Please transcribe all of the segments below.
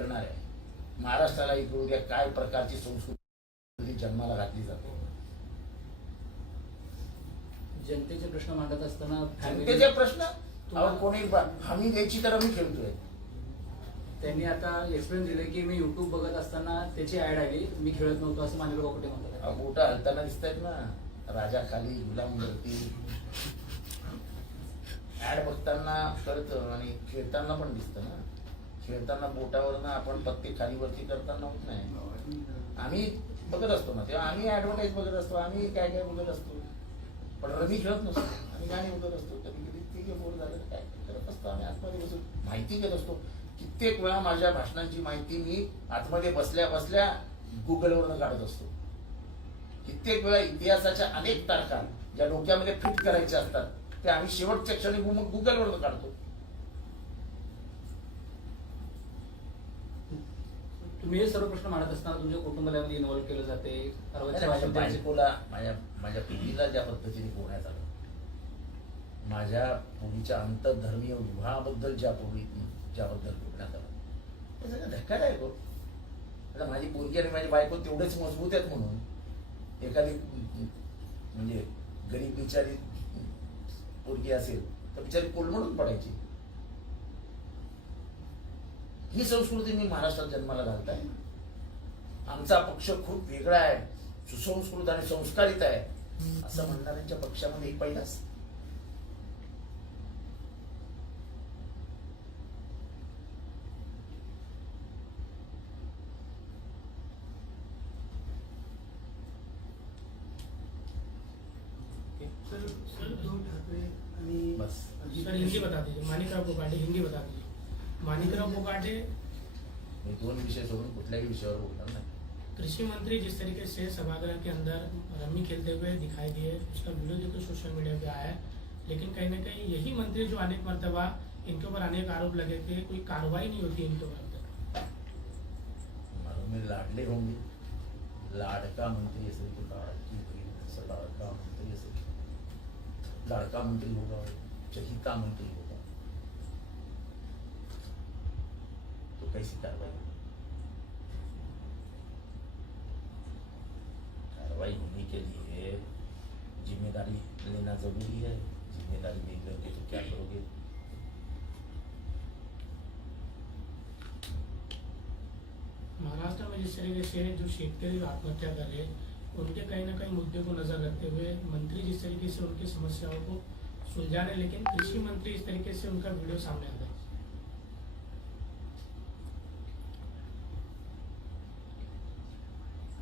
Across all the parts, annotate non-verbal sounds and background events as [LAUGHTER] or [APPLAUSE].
करणार आहे. महाराष्ट्राला ही कळू द्या काय प्रकारची संस्कृती जन्माला घातली जाते? जनतेचे प्रश्न मांडत असताना जनतेचे प्रश्न? कोणी हमी द्यायची तर आम्ही खेळतोय. त्यांनी आता एक्सप्लेन दिले की मी युट्यूब बघत असताना त्याची ऍड आली. मी खेळत नव्हतो असं मानवी कोकटे म्हणतात. अहो, बोटं हलताना दिसत आहेत ना. राजा खाली गुलाम वरती. [LAUGHS] ऍड बघताना कळतं आणि खेळताना पण दिसतं ना. खेळताना बोटावरनं आपण पत्ते खालीवरती करताना होत नाही. आम्ही बघत असतो ना तेव्हा आम्ही ऍडव्हर्टाईज बघत असतो आम्ही काय काय बघत असतो. पण रमी खेळत नसतो आम्ही गाणी बघत असतो. कधी कधी ते आहे बोर झालं तर काय करत असतो आम्ही आतमध्ये बसून. माहिती घेत असतो. कित्येक वेळा माझ्या भाषणांची माहिती मी आतमध्ये बसल्या बसल्या गुगलवरनं काढत असतो. कित्येक वेळा इतिहासाच्या अनेक तारखा ज्या डोक्यामध्ये फिट करायच्या असतात ते आम्ही शेवटच्या क्षणी मग गुगलवरनं काढतो. तुम्ही हे सर्व प्रश्न मांडत असताना तुमच्या कुटुंबाला यामध्ये इन्व्हॉल्व केलं जाते. माझ्या भाषेत त्यांचे- बायकोला माझ्या माझ्या पिढीला ज्या पद्धतीने पोहण्यात आलं माझ्या मुलीच्या आंतरधर्मीय विवाहाबद्दल ज्या पोळी ज्याबद्दल बोलण्यात आलं ते सगळं धक्कादायक हो. आता माझी पोरगी आणि माझी बायको तेवढेच मजबूत आहेत म्हणून एखादी म्हणजे गरीब बिचारी पोरगी असेल तर बिचारी कोलमडून पडायची. ही संस्कृती मी महाराष्ट्रात जन्माला घालताय. आमचा पक्ष खूप वेगळा आहे. सुसंस्कृत आणि संस्कारित आहे. असं म्हणणाऱ्यांच्या पक्षामध्ये एक पहिलाच सर सर उद्धव ठाकरे आणि बस. सर हिंदी बता दीजिए. मानिकराव कोकाटे हिंदी बता दीजिए. मानिकराव कोकाटे मी दोन विषय सोडून कुठल्याही विषयावर बोलणार नाही. कृषि मंत्री जिस तरीके से सभागृह के अंदर रमी खेलते हुए दिखाई दिए उसका वीडियो कि सोशल मीडिया पे आया है। लेकिन कहीं ना कहीं यही मंत्री जो अनेक मरतबा इनके ऊपर अनेक आरोप लगे थे कोई कार्रवाई नहीं होती इनके ऊपर मी लाडले होंगे। लाडका मंत्री तो लाडकी असं लाडका मंत्री असेल लाडका मंत्री होगा चहिता मंत्री होगा तो कैसी कार्रवाई? कार्रवाई होने के लिए ज़िम्मेदारी लेना ज़रूरी है ज़िम्मेदारी नहीं लोगे तो क्या करोगे महाराष्ट्र में जिस तरीके से जो शेतकरी आत्महत्या कर रहे उनके कहीं ना कहीं मुद्दे को नज़र रखते हुए मंत्री जिस तरीके से उनकी समस्याओं को सुलझा रहे लेकिन कृषि मंत्री इस तरीके से उनका वीडियो सामने आता है।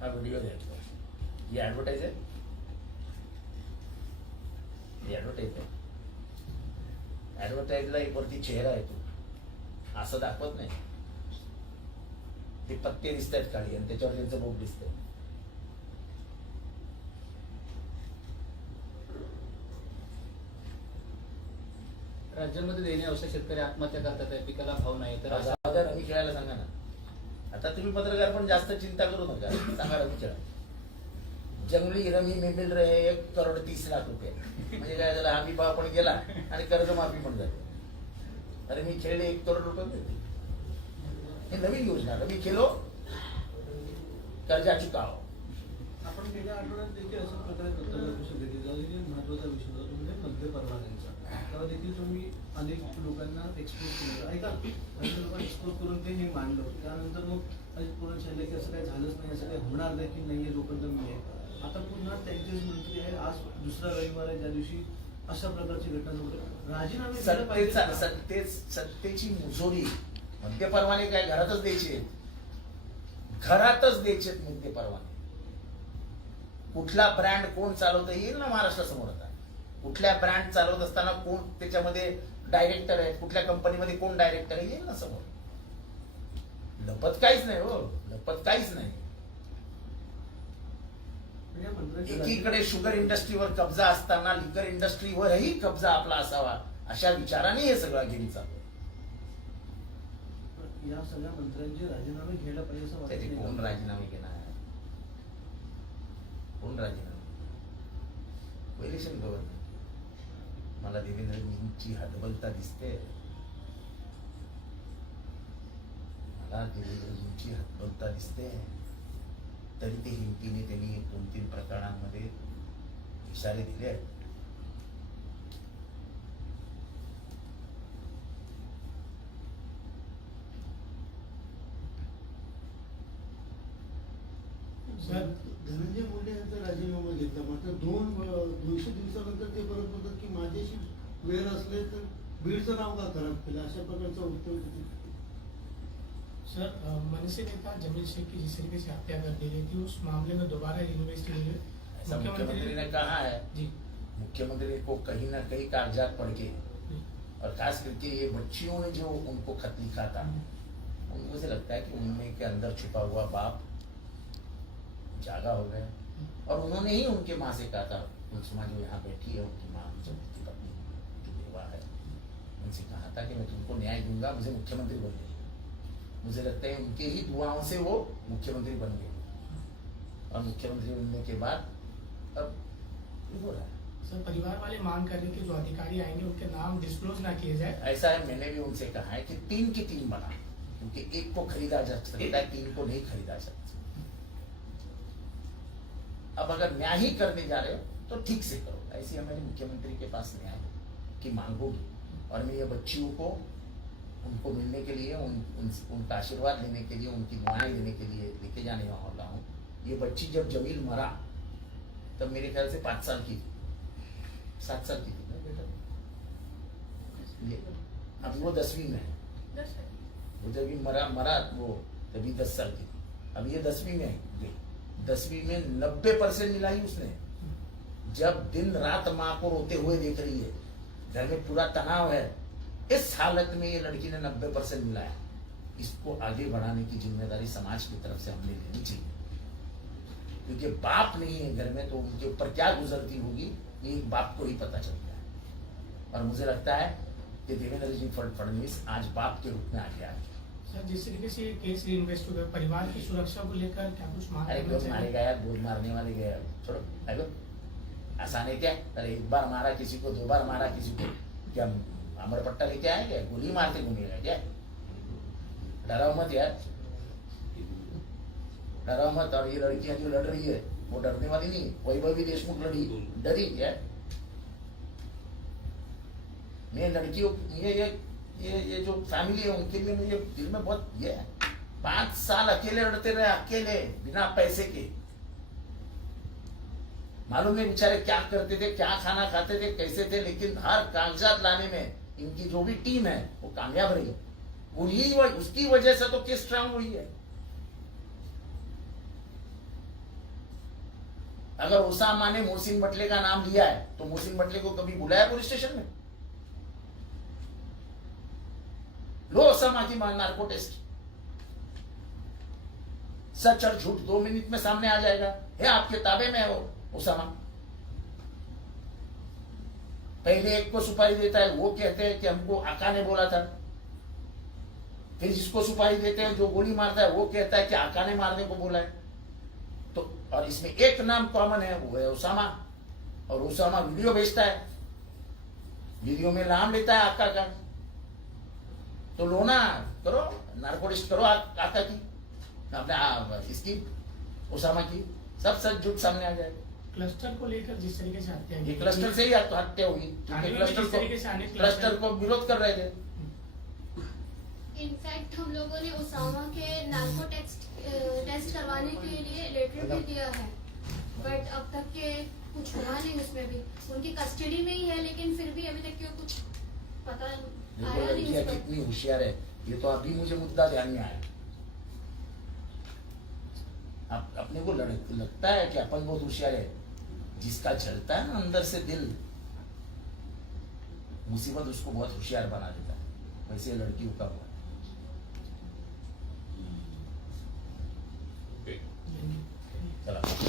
हा व्हिडिओ द्यायचा ही ऍडव्हर्टाईज आहे? ही ऍडव्हर्टाईज आहे. ऍडव्हर्टाईजला एक वरती चेहरा येतो असं दाखवत नाही. ते पत्ते दिसत आहेत खाली आणि त्याच्यावर त्यांचं बोट दिसतंय. राज्यांमध्ये देणे औषध शेतकरी आत्महत्या करतात पिकाला भाव नाही. तर खेळायला सांगा ना. आता तुम्ही पत्रकार पण जास्त चिंता करू नका. सांगा रमी जंगली रमी में रे एक करोड तीस लाख रुपये. म्हणजे काय झालं हमी भाव पण गेला आणि कर्जमाफी पण झाली. अरे मी खेळले एक करोड रुपये मिळते हे नवीन योजना रमी खेलो. कर्जाची काळ. आपण गेल्या आठवड्यात देखील अशा प्रकारे महत्त्वाचा विषय होता म्हणजे मध्य परवान्यांचा तेव्हा देखील तुम्ही अनेक लोकांना एक्सपोज केलं. ऐका अनेक लोकांना एक्सपोज करून ते हे मांडलं त्यानंतर मग पवार सांगितलं की असं काही झालंच नाही असं काही होणार नाही की नाही जोपर्यंत मी आहे. आता पुन्हा त्यांचेच मंत्री आहे. आज दुसरा रविवार आहे. ज्या दिवशी अशा प्रकारची घटना घडते राजीनामे सत्तेचा? सत्ते सत्तेची मुजोरी. मद्य परवाने काय घरातच द्यायचे? घरातच द्यायचे मद्य परवाने. कुठला ब्रँड कोण चालवतं येईल ना महाराष्ट्रासमोर आता? कुठल्या ब्रँड चालवत असताना कोण त्याच्यामध्ये डायरेक्टर आहेत कुठल्या कंपनीमध्ये कोण डायरेक्टर आहे येईल ना समोर. लपत काहीच नाही हो लपत काहीच नाही. मंत्र्यांचे एकीकडे शुगर इंडस्ट्रीवर कब्जा असताना लिकर इंडस्ट्रीवरही कब्जा आपला असावा अशा विचाराने हे सगळं गेम चालू आहे. या सगळ्या मंत्र्यांचे राजीनामे घ्यायला पाहिजे कोण? राजीनामे घेणार? कोण राजीनामे इलेक्शन गव्हर्नमेंट मला देवेंद्रजींची हतबलता दिसते. मला देवेंद्रजींची हतबलता दिसते. तरी ते हिमतीने त्यांनी दोन तीन प्रकरणांमध्ये इशारे दिले आहेत. धनंजय मुंडे यांचं मात्र दोन अं, दोनशे दिवसानंतर ते परत म्हणतात की माझ्याशी वेळ असले तर बीडचं नाव का खराब केलं? अशा प्रकारचं तिथे सर मनसे नेता जमील शेख की जिस तरीके से हत्या कर दी गई थी उस मामले में दोबारा इन्वेस्टिगेशन मुख्यमंत्री ने कहा है। जी। मुख्यमंत्री को कहीं ना कहीं कागजात पढ़ के और खास करके ये बच्चियों ने जो उनको खत लिखा था उन- मुझे लगता है कि उनमें के अंदर छुपा हुआ बाप जागा हो गया। और उन्होंने ही उनके माँ से कहा था कुलसुमा जो यहाँ बैठी है उनकी माँ उनकी पत्नी जो है। उनसे कहा था कि मैं तुमको न्याय दूँगा मुझे मुख्यमंत्री बन गई मुझे लगता है उनके ही दुआओं से वो मुख्यमंत्री बन गए। और मुख्यमंत्री बनने के बाद अब हो रहा है। सर परिवार वाले मांग कर रहे हैं कि जो अधिकारी आएँगे उनके नाम डिस्क्लोज ना किए जाए। ऐसा है मैंने भी उनसे कहा है कि तीन की तीन बना क्योंकि एक को खरीदा जा सकता है तीन को नहीं खरीदा जा सकता। अब अगर न्याय ही करने जा रहे हो तो ठीक से करो। ऐसी हमारे मुख्यमंत्री के पास न्याय की मांग होगी। और मैं ये बच्चियों को उनको मिलने के लिए उन, उन उनका आशीर्वाद लेने के लिए उनकी दुआएँ लेने के लिए लेके जाने वाला हूँ। ये बच्ची जब जमील मरा तब मेरे ख्याल से पाँच साल की थी। सात साल की थी ना बेटा? अभी वो दसवीं में है। वो जब मरा मरा वो तभी दस साल की थी। अब ये दसवीं में है। दसवीं में नब्बे परसेंट मिलाई उसने। जब दिन रात माँ को रोते हुए देख रही है, घर में पूरा तनाव है, इस हालत में ये लड़की ने नब्बे परसेंट मिलाया इसको आगे बढ़ाने की ज़िम्मेदारी समाज की तरफ़ से हमने लेनी चाहिए। क्योंकि बाप नहीं है घर में तो उनके ऊपर क्या गुजरती होगी, ये बाप को ही पता चलता है। और मुझे लगता है कि देवेंद्र जी फड- फडणवीस आज बाप के रूप में आगे आ गए सर जिस तरीके से केस इन्वेस्ट हुआ परिवार की सुरक्षा को लेकर क्या कुछ मांग अरे लोग मारे चाहिए गए मारने वाले गए छोड़ो अरे आसान है क्या? अरे एक बार मारा किसी को दो बार मारा किसी को। क्या अमर पट्टा लेके आए क्या? गोली मारते घूमेगा क्या? डराओ मत यार। डराओ मत और ये लड़कियाँ जो लड़ रही है वो डरने वाली नहीं वैभवी देशमुख लड़ी डरी क्या? मैं लड़कियों ये ये ये ये जो फैमिली है, उनके लिए मुझे दिल में बहुत ये है। पाँच साल अकेले लड़ते रहे, अकेले, बिना पैसे के। मालूम नहीं बेचारे क्या करते थे, क्या खाना खाते थे, कैसे थे, लेकिन हर कागजात लाने में इनकी जो भी टीम है, वो कामयाब रही। उन्हीं व- उसकी वजह से तो केस स्ट्रांग हुई है। अगर ओसामा ने मोहसिन बटले का नाम लिया है तो मोहसिन बटले को कभी बुलाया पुलिस स्टेशन में? लो ओसामा की नार्को टेस्ट सच और झूठ दो मिनट में सामने आ जाएगा। है, आपके ताबे में है वो ओसामा पहले एक को सुपारी देता है, वो कहते हैं कि हमको आका ने बोला था। फिर जिसको सुपारी देते हैं, जो गोली मारता है, वो कहता है कि आका ने मारने को बोला है। तो और इसमें एक नाम कॉमन है, वो है उसामा। और उसामा वीडियो भेजता है। वीडियो में नाम लेता है आका का। तो लो ना करो नार्कोटिस्ट करो आ, आका की। अपने आ, इसकी उसामा की। सब सच झूठ सामने आ जाएगा। क्लस्टर को लेकर जिस तरीके से हत्या ये की क्लस्टर से ही हत्या भी क्लस्टर जिस तरीके से को क्लस्टर को विरोध कर रहे थे। इनफैक्ट हम लोगों ने उसामा के नार्को टेस्ट टेस्ट करवाने के लिए लेटर भी दिया है। बट अब तक के कुछ हुआ नहीं उसमें भी। उनकी कस्टडी में ही है लेकिन फिर भी अभी तक के कुछ पता देखो लड़कियाँ कितनी होशियार है। ये तो अभी मुझे मुद्दा ध्यान में आया। आप अपने को लड़, लगता है कि अपन बहुत होशियार है। जिसका चलता है ना अंदर से दिल मुसीबत उसको बहुत होशियार बना देता है। वैसे लड़कियों का हुआ। चला।